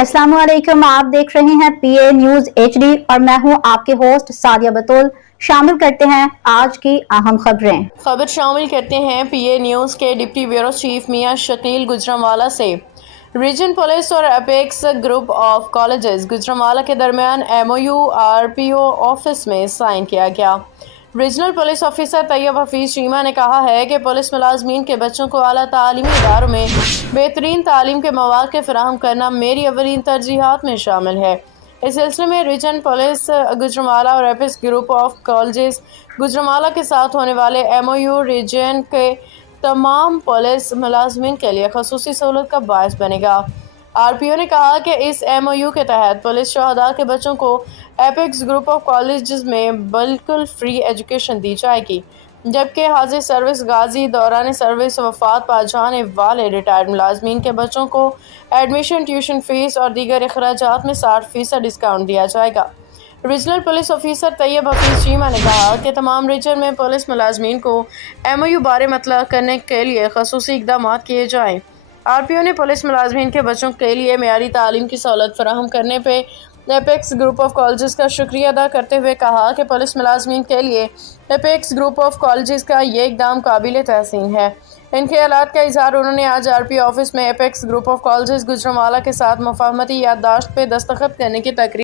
अस्सलाम वालेकुम। आप देख रहे हैं पीए न्यूज एचडी और मैं हूं आपके होस्ट सादिया बतूल। शामिल करते हैं आज की अहम खबर शामिल करते हैं पीए न्यूज के deputy bureau chief Mian Shakeel Gujranwala से। रीजन पुलिस और Apex Group of Colleges Gujranwala के दरमियान एमओयू आरपीओ ऑफिस में साइन किया गया। Regional police officer Tayyab Hafeez Cheema ने कहा है कि पुलिस मुलाजमीन के बच्चों को आला तालीमी इदारों में बेहतरीन तालीम के मौक़े फराहम करना मेरी अवलीन तरजीहात में शामिल है। इस सिलसिले में रीजन पुलिस गुजरांवाला और Apex Group of Colleges Gujranwala के साथ होने वाले एमओयू रीजन के तमाम पुलिस मुलाजमीन के लिए खसूसी सहूलत का बायस बनेगा। आरपीओ ने कहा कि इस एमओयू के तहत पुलिस शहदा के बच्चों को एपेक्स ग्रुप ऑफ कॉलेजेस में बिल्कुल फ्री एजुकेशन दी जाएगी, जबकि हाजिर सर्विस गाजी दौरान सर्विस वफात पा जाने वाले रिटायर्ड मुलाजमीन के बच्चों को एडमिशन, ट्यूशन फीस और दीगर अखराजात में 60% डिस्काउंट दिया जाएगा। Regional police officer Tayyab Hafeez Cheema ने कहा कि तमाम रीजन में पुलिस मुलाजमीन को एमओयू बारे मतला करने के लिए खसूसी इक़दाम किए जाएँ। आरपीओ ने पुलिस मुलाजमीन के बच्चों के लिए मेयारी तालीम की सहूलत फराहम करने पे एपेक्स ग्रुप ऑफ कॉलेजेस का शुक्रिया अदा करते हुए कहा कि पुलिस मुलाजमीन के लिए एपेक्स ग्रुप ऑफ कॉलेजेस का ये इक़दाम काबिल तहसीन है। इन ख्यालात का इजहार उन्होंने आज आरपीओ ऑफिस में apex Group of Colleges Gujranwala के साथ मुफाहमती याददाश्त पे दस्तखत करने की तकरीब